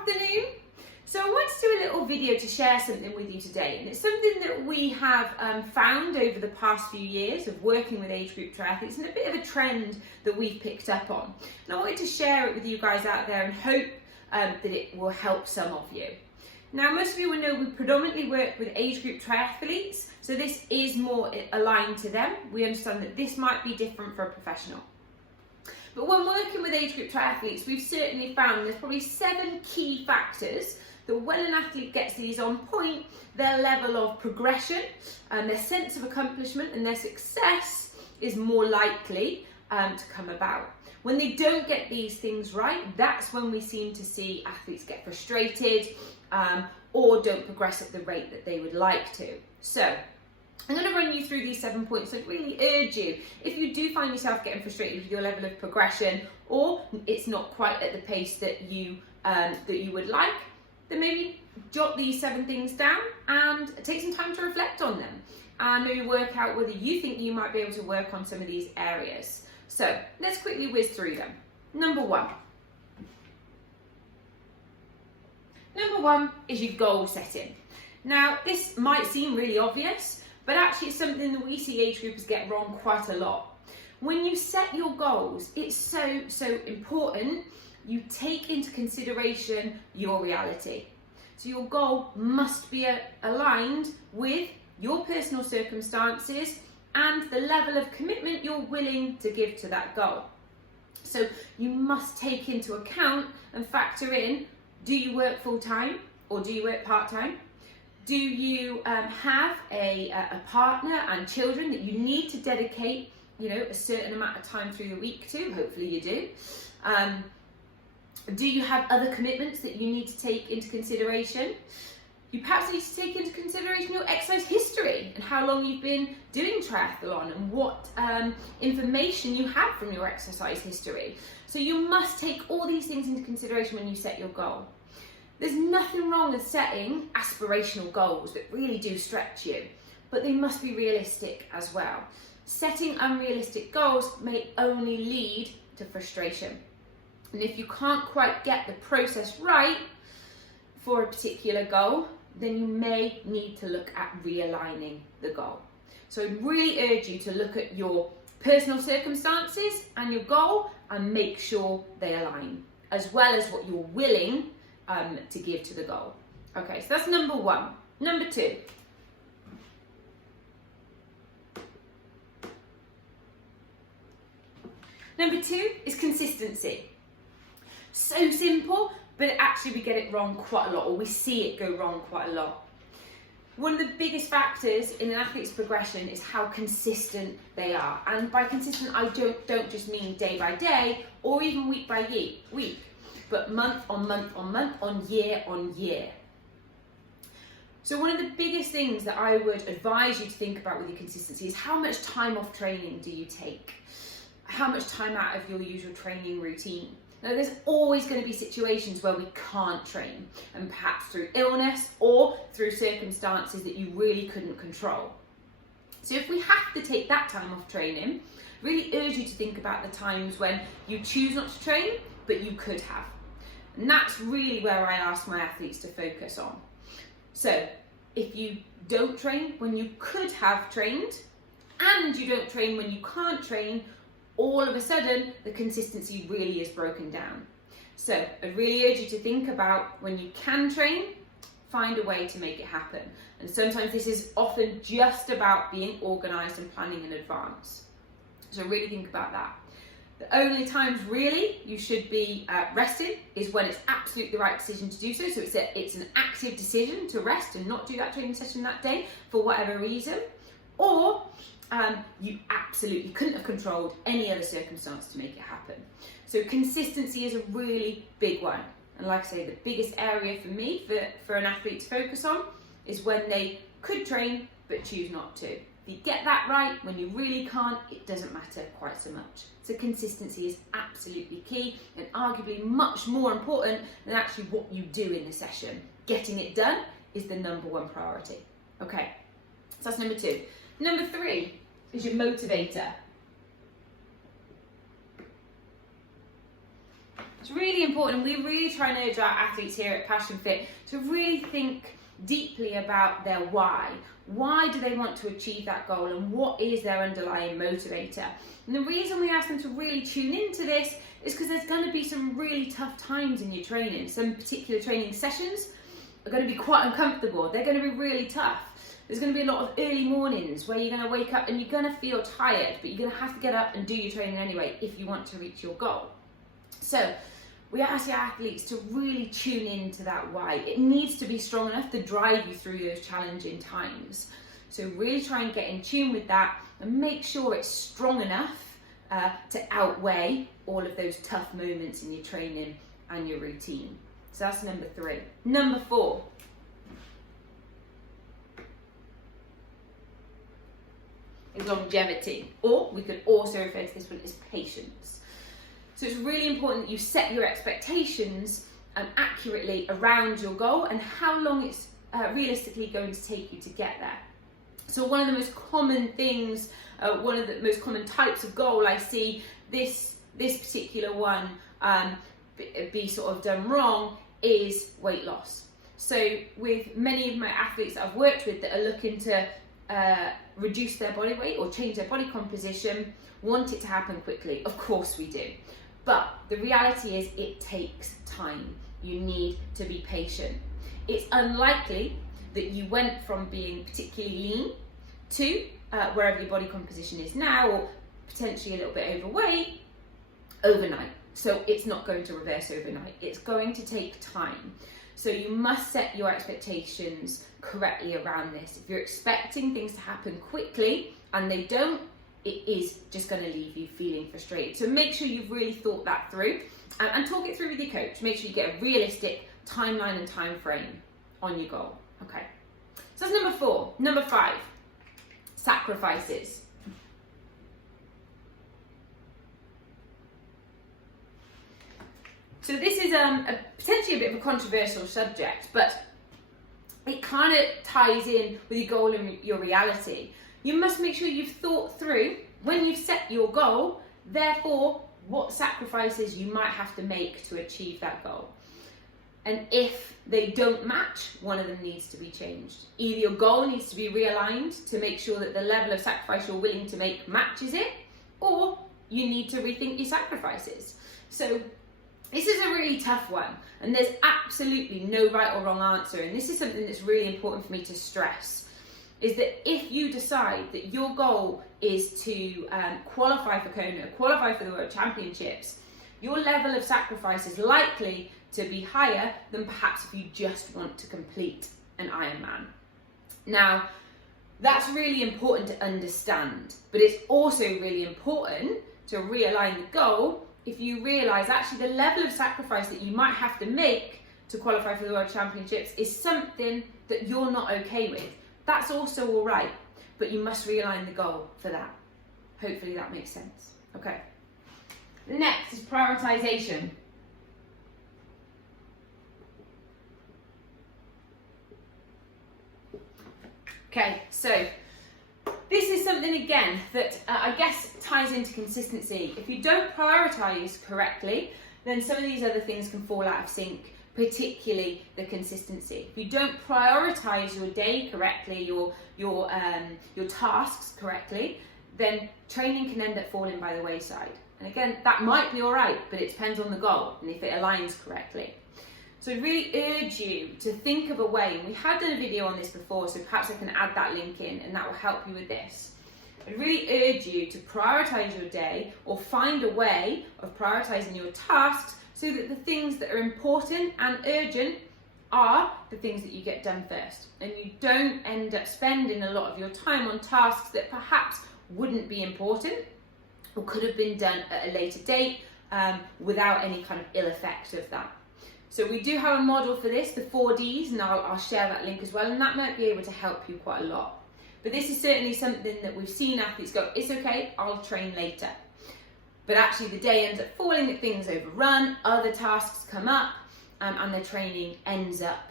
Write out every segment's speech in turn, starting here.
afternoon. So I wanted to do a little video to share something with you today, and it's something that we have found over the past few years of working with age group triathletes, and a bit of a trend that we've picked up on. And I wanted to share it with you guys out there and hope that it will help some of you. Now, most of you will know we predominantly work with age group triathletes, so this is more aligned to them. We understand that this might be different for a professional. But when working with age group triathletes, we've certainly found there's probably 7 key factors that when an athlete gets these on point, their level of progression and their sense of accomplishment and their success is more likely to come about. When they don't get these things right, that's when we seem to see athletes get frustrated or don't progress at the rate that they would like to. So I'm going to run you through these 7 points. I'd really urge you, if you do find yourself getting frustrated with your level of progression, or it's not quite at the pace that you would like, then maybe jot these 7 things down and take some time to reflect on them and maybe work out whether you think you might be able to work on some of these areas. So let's quickly whiz through them. Number one is your goal setting. Now, this might seem really obvious, but actually it's something that we see age groupers get wrong quite a lot. When you set your goals, it's so important you take into consideration your reality. So your goal must be aligned with your personal circumstances and the level of commitment you're willing to give to that goal. So you must take into account and factor in, do you work full-time or do you work part-time? Do you have a partner and children that you need to dedicate, a certain amount of time through the week to? Hopefully you do. Do you have other commitments that you need to take into consideration? You perhaps need to take into consideration your exercise history and how long you've been doing triathlon and what information you have from your exercise history. So you must take all these things into consideration when you set your goal. There's nothing wrong with setting aspirational goals that really do stretch you, but they must be realistic as well. Setting unrealistic goals may only lead to frustration. And if you can't quite get the process right for a particular goal, then you may need to look at realigning the goal. So I'd really urge you to look at your personal circumstances and your goal and make sure they align, as well as what you're willing to give to the goal. Okay, so that's number one. Number two. Number two is consistency. So simple, but actually we get it wrong quite a lot, or we see it go wrong quite a lot. One of the biggest factors in an athlete's progression is how consistent they are. And by consistent, I don't just mean day by day or even week by week, but month on month on month, on year. So one of the biggest things that I would advise you to think about with your consistency is how much time off training do you take? How much time out of your usual training routine? Now, there's always going to be situations where we can't train, and perhaps through illness or through circumstances that you really couldn't control. So if we have to take that time off training, really urge you to think about the times when you choose not to train, but you could have. And that's really where I ask my athletes to focus on. So if you don't train when you could have trained, and you don't train when you can't train, all of a sudden the consistency really is broken down. So I really urge you to think about when you can train, find a way to make it happen. And sometimes this is often just about being organised and planning in advance. So really think about that. The only times really you should be resting is when it's absolutely the right decision to do so. So it's an active decision to rest and not do that training session that day for whatever reason. Or you absolutely couldn't have controlled any other circumstance to make it happen. So consistency is a really big one. And like I say, the biggest area for me, for an athlete to focus on, is when they could train but choose not to. If you get that right, when you really can't, it doesn't matter quite so much. So consistency is absolutely key, and arguably much more important than actually what you do in the session. Getting it done is the number one priority. Okay, so that's number two. Number three is your motivator. It's really important. We really try and urge our athletes here at Passion Fit to really think deeply about their why. Why do they want to achieve that goal, and what is their underlying motivator? And the reason we ask them to really tune into this is because there's going to be some really tough times in your training. Some particular training sessions are going to be quite uncomfortable. They're going to be really tough. There's going to be a lot of early mornings where you're going to wake up and you're going to feel tired, but you're going to have to get up and do your training anyway if you want to reach your goal. So we ask your athletes to really tune into that why. It needs to be strong enough to drive you through those challenging times. So really try and get in tune with that and make sure it's strong enough to outweigh all of those tough moments in your training and your routine. So that's number 3. Number 4. Is longevity, or we could also refer to this one as patience. So it's really important that you set your expectations accurately around your goal and how long it's realistically going to take you to get there. So one of the most common things, one of the most common types of goal I see this particular one be sort of done wrong is weight loss. So with many of my athletes that I've worked with that are looking to reduce their body weight or change their body composition, want it to happen quickly. Of course we do. But the reality is it takes time. You need to be patient. It's unlikely that you went from being particularly lean to wherever your body composition is now, or potentially a little bit overweight, overnight. So it's not going to reverse overnight. It's going to take time. So you must set your expectations correctly around this. If you're expecting things to happen quickly and they don't, it is just going to leave you feeling frustrated. So make sure you've really thought that through and talk it through with your coach. Make sure you get a realistic timeline and time frame on your goal. Okay. So that's number 4. Number 5, sacrifices. So this is potentially a bit of a controversial subject, but it kind of ties in with your goal and your reality. You must make sure you've thought through, when you've set your goal, therefore, what sacrifices you might have to make to achieve that goal. And if they don't match, one of them needs to be changed. Either your goal needs to be realigned to make sure that the level of sacrifice you're willing to make matches it, or you need to rethink your sacrifices. So this is a really tough one, and there's absolutely no right or wrong answer. And this is something that's really important for me to stress, is that if you decide that your goal is to qualify for Kona, qualify for the World Championships, your level of sacrifice is likely to be higher than perhaps if you just want to complete an Ironman. Now, that's really important to understand, but it's also really important to realign the goal if you realise actually the level of sacrifice that you might have to make to qualify for the World Championships is something that you're not okay with. That's also all right, but you must realign the goal for that. Hopefully that makes sense. Okay. Next is prioritization. Okay, so this is something again that I guess ties into consistency. If you don't prioritize correctly, then some of these other things can fall out of sync, particularly the consistency. If you don't prioritize your day correctly, your tasks correctly, then training can end up falling by the wayside. And again, that might be all right, but it depends on the goal and if it aligns correctly. So I really urge you to think of a way, and we have done a video on this before, so perhaps I can add that link in and that will help you with this. I really urge you to prioritize your day or find a way of prioritizing your tasks so that the things that are important and urgent are the things that you get done first. And you don't end up spending a lot of your time on tasks that perhaps wouldn't be important or could have been done at a later date without any kind of ill effect of that. So we do have a model for this, the 4Ds, and I'll share that link as well, and that might be able to help you quite a lot. But this is certainly something that we've seen athletes go, it's okay, I'll train later. But actually the day ends up falling, that things overrun, other tasks come up, and the training ends up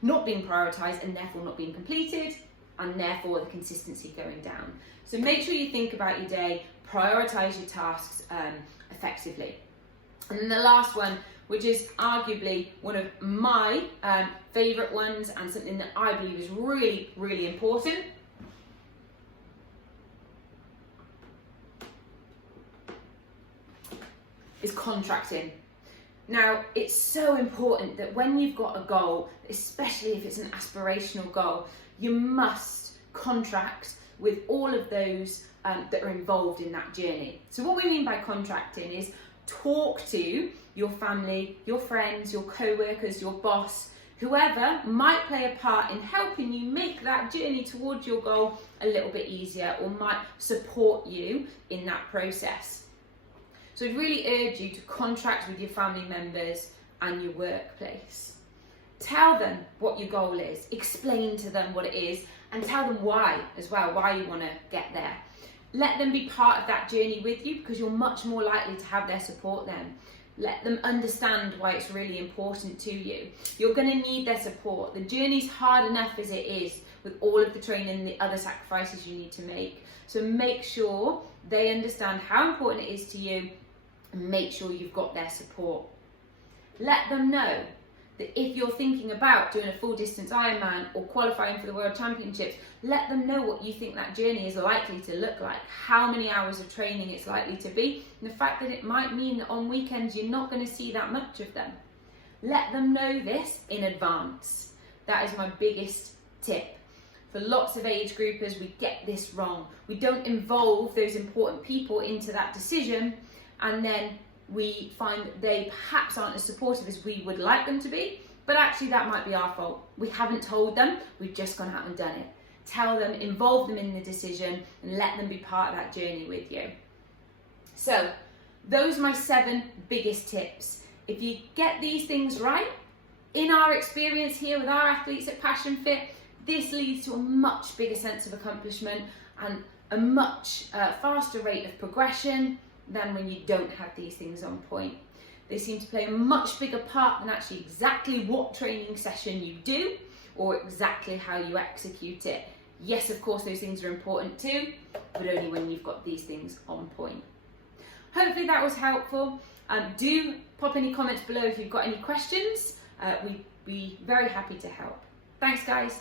not being prioritised and therefore not being completed, and therefore the consistency going down. So make sure you think about your day, prioritise your tasks effectively. And then the last one, which is arguably one of my favourite ones and something that I believe is really, really important, is contracting. Now, it's so important that when you've got a goal, especially if it's an aspirational goal, you must contract with all of those that are involved in that journey. So what we mean by contracting is talk to your family, your friends, your co-workers, your boss, whoever might play a part in helping you make that journey towards your goal a little bit easier, or might support you in that process. So I'd really urge you to contract with your family members and your workplace. Tell them what your goal is, explain to them what it is, and tell them why as well, why you want to get there. Let them be part of that journey with you, because you're much more likely to have their support then. Let them understand why it's really important to you. You're going to need their support. The journey's hard enough as it is, with all of the training and the other sacrifices you need to make. So make sure they understand how important it is to you, and make sure you've got their support. Let them know that if you're thinking about doing a full distance Ironman or qualifying for the World Championships, let them know what you think that journey is likely to look like, how many hours of training it's likely to be, and the fact that it might mean that on weekends you're not going to see that much of them. Let them know this in advance. That is my biggest tip. For lots of age groupers, we get this wrong. We don't involve those important people into that decision, and then we find that they perhaps aren't as supportive as we would like them to be, but actually that might be our fault. We haven't told them, we've just gone out and done it. Tell them, involve them in the decision, and let them be part of that journey with you. So, those are my 7 biggest tips. If you get these things right, in our experience here with our athletes at Passion Fit, this leads to a much bigger sense of accomplishment and a much faster rate of progression than when you don't have these things on point. They seem to play a much bigger part than actually exactly what training session you do or exactly how you execute it. Yes, of course, those things are important too, but only when you've got these things on point. Hopefully that was helpful. Do pop any comments below if you've got any questions. We'd be very happy to help. Thanks, guys.